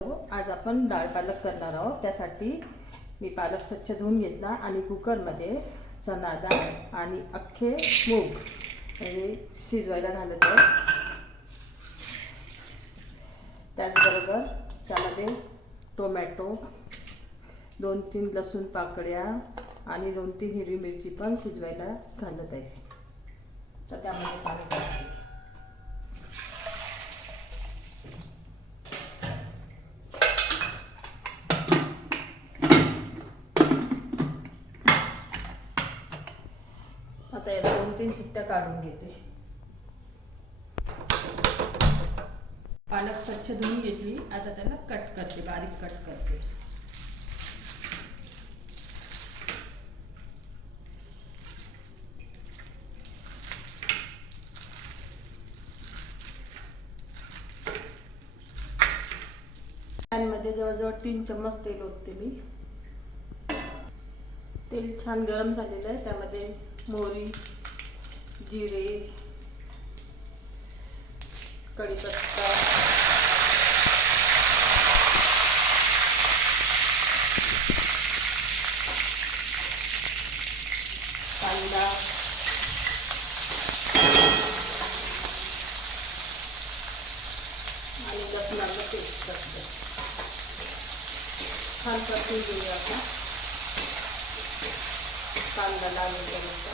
आज आपण डाळ पालक करणार आहोत। त्यासाठी मी पालक स्वच्छ धुवून घेतला आणि कुकरमध्ये चणा डाळ आणि अख्खे मूग म्हणजे शिजवायला घालत आहे। त्याचबरोबर त्यामध्ये टोमॅटो, 2-3 लसूण पाकळ्या आणि 2-3 हिरवी मिरची पण शिजवायला घालत आहे। तर त्यामध्ये पाणी टाकते। आता याला 2-3 शिट्ट्या काढून घेते। पालक स्वच्छ धुवून घेतली, आता त्याला कट करते, बारीक कट करते। पॅनमध्ये जवळजवळ 3 चम्मच तेल ओतते मी। तेल छान गरम झालेलं आहे। त्यामध्ये मोहरी, जिरे, कढीपत्ता, कांदा आणि लसणाचं पेस्ट करते। छान परतून घेऊया आता कांदा लाल होईपर्यंत।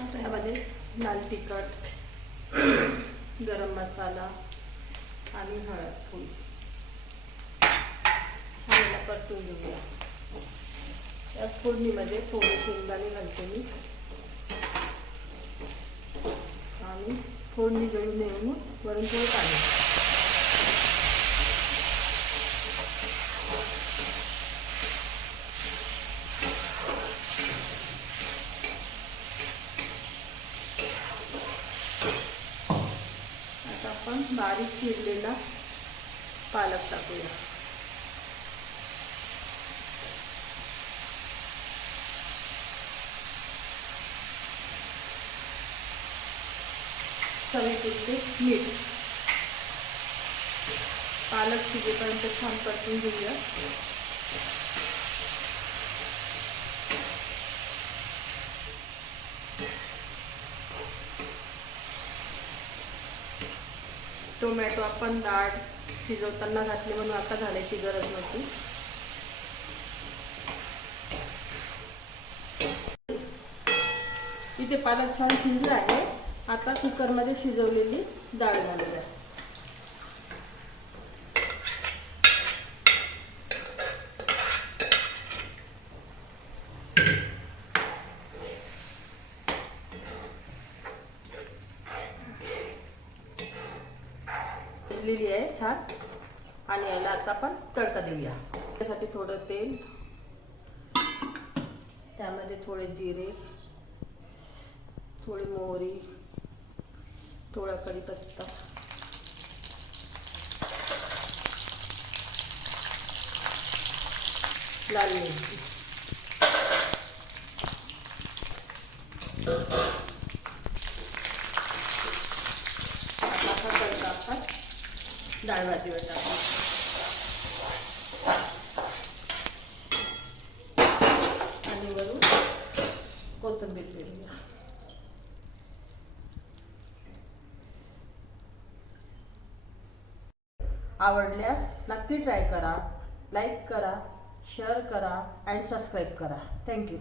आता यामध्ये लाल तिखट, गरम मसाला आणि हळद थोडी छान परतून घेऊया। या फोडणीमध्ये थोडे शेंगदाणे घालते मी आणि फोडणी जळू नये म्हणून वरून थोडं पाणी। आता आपण बारीक चिरलेला पालक टाकूया। चवीपुरते मीठ। पालक शिजेपर्यंत छान परतून घेऊया। टोमॅटो आपण डाळ शिजवताना घातले म्हणून आता घालायची गरज नव्हती। इथे पालक छान शिजला आहे। आता कुकरमध्ये शिजवलेली डाळ घालूया। शिजलेली आहे छान आणि याला आता आपण तडका देऊया। त्यासाठी थोडं तेल, त्यामध्ये थोडे जिरे, थोडी मोहरी, थोडा कढीपत्ता, लाल मिरची, आता तडका आपण डाळ भाजीवर टाकू आणि वरून कोथिंबीर देऊया। आवडल्यास नक्की ट्राय करा, लाईक करा, शेअर करा आणि सबस्क्राईब करा। थँक्यू।